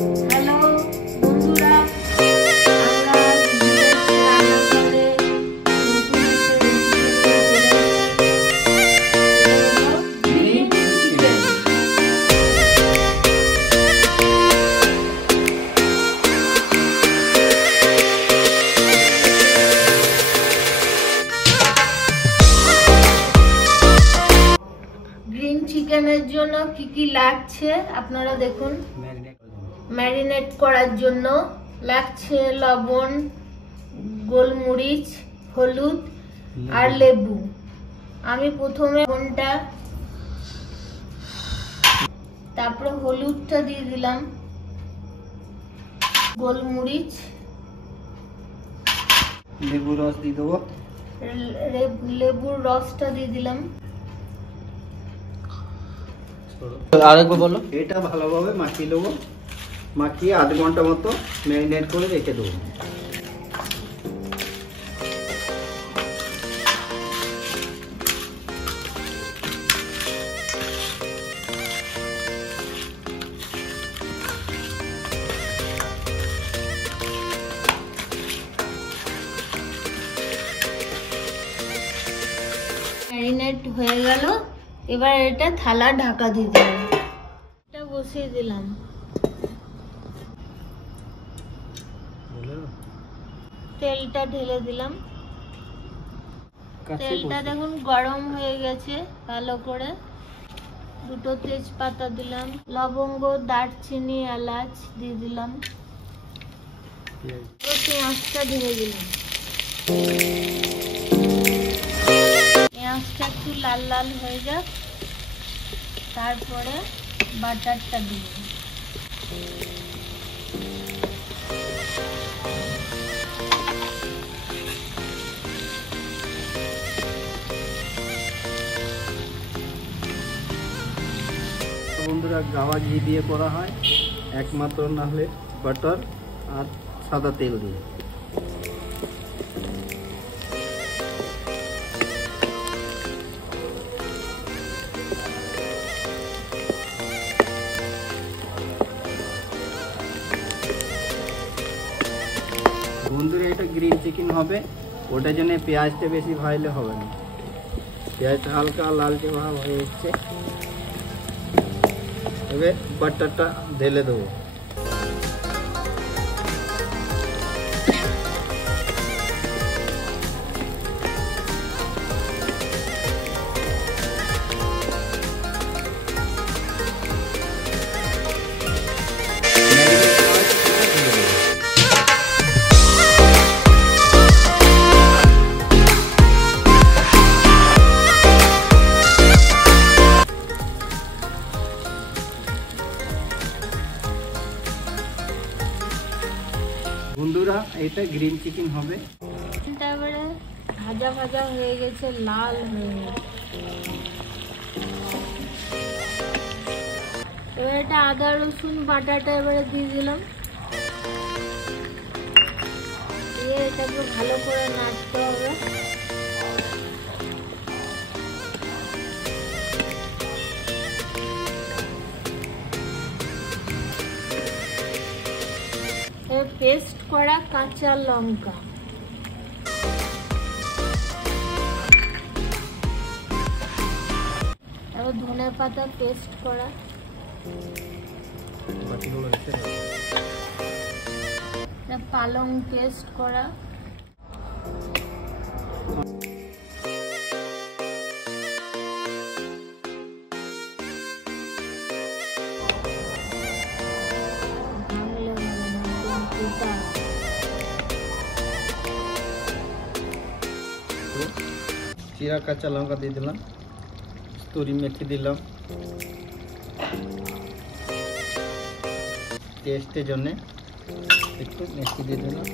Hello বন্ধুরা, আমরা বিদেশ রান্নাঘরে নতুন একটা রেসিপি নিয়ে চলে এসেছি। গ্রিন চিকেনের জন্য কি কি লাগছে আপনারা দেখুন। ম্যারিনেট করার জন্য লাগছে লবণ, গোলমরিচ, হলুদ আর লেবু। আমি প্রথমে লবণটা, তারপরে হলুদটা দিয়ে দিলাম, গোলমরিচ, লেবুর রস দিয়ে দেবো, লেবুর রসটা দিয়ে দিলাম। আরেকবার বলো। এটা ভালোভাবে মাখিয়ে নেবো, মাখিয়ে আধ ঘন্টা মতো ম্যারিনেট করে রেখে দেবো। ম্যারিনেট হয়ে গেল, এবার এটা থালা ঢাকা দিয়ে দিলাম। এটা বসিয়ে দিলাম। তেলটা ঢেলে দিলাম। তেলটা দেখুন গরম হয়ে গেছে ভালো করে। দুটো তেজপাতা দিলাম, লবঙ্গ, দারচিনি, এলাচ দিয়ে দিলাম। পেঁয়াজটা ঢেলে দিলাম। পেঁয়াজটা একটু লাল লাল হয়ে যাক, তারপরে বাটারটা দিলাম। বন্ধুরা, গাওয়া ঘি দিয়ে করা হয়, একমাত্র না হলে বাটার আর সাদা তেল দিয়ে। বন্ধুরা, এটা গ্রিন চিকেন হবে, ওটার জন্য পেঁয়াজটা বেশি ভাজলে হবে না। পেঁয়াজটা হালকা লালচে ভাব হয়ে এসছে, এবার বাটারটা ঢেলে দেবো। বন্ধুরা, এটা গ্রিন চিকেন হবে। এবারে ভাজা ভাজা হয়ে গেছে, লাল হয়ে গেছে। এবার এটা আদা রসুন বাটাটা এবারে দিয়ে দিলাম। দিয়ে এটাকে ভালো করে নাড়তে হবে। পেস্ট করা কাঁচা লঙ্কা, তারপর ধনে পাতা পেস্ট করা, পালং পেস্ট করা, চিরা কাঁচা লঙ্কা দিয়ে দিলাম, কস্তুরি মেথি দিলাম টেস্টের জন্য, একটু মেথি দিয়ে দিলাম।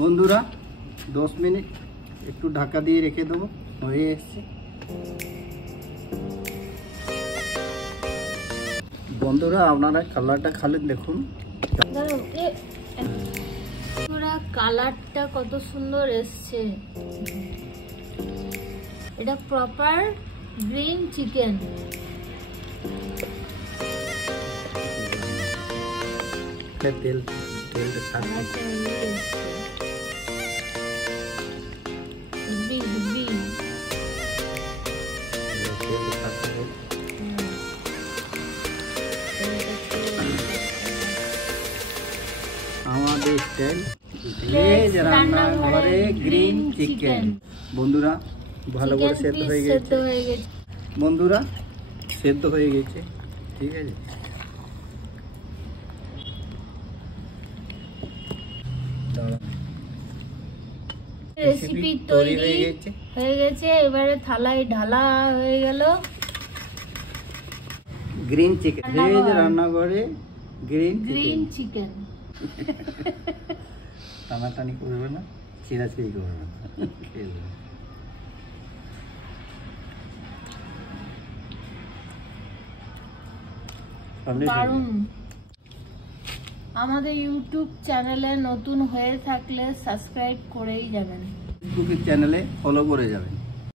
বন্ধুরা 10 মিনিট একটু ঢাকা দিয়ে রেখে দেবো, হয়ে এসছে। বন্ধুরা আপনারা কালারটা খালি দেখুন, কালারটা কত সুন্দর এসছে। এটা প্রপার গ্রিন চিকেন। তেল আমাদের স্টাইল ভেজ রান্নাঘরে গ্রিন চিকেন। বন্ধুরা ভালো করে সেদ্ধ হয়ে গেছে। বন্ধুরা সেদ্ধ হয়ে গেছে, ঠিক আছে। রেসিপি তৈরি হয়ে গেছে, এবারে থালায় ঢালা হয়ে গেল। গ্রিন চিকেন, ভেজ রান্নাঘরে গ্রিন চিকেন। টানাটানি করবে না, চিরাচিরি করবে না, খেয়ে দারুণ। আমাদের ইউটিউব চ্যানেলে নতুন হয়ে থাকলে সাবস্ক্রাইব করেই যাবেন, ফেসবুক চ্যানেলে ফলো করে যাবেন।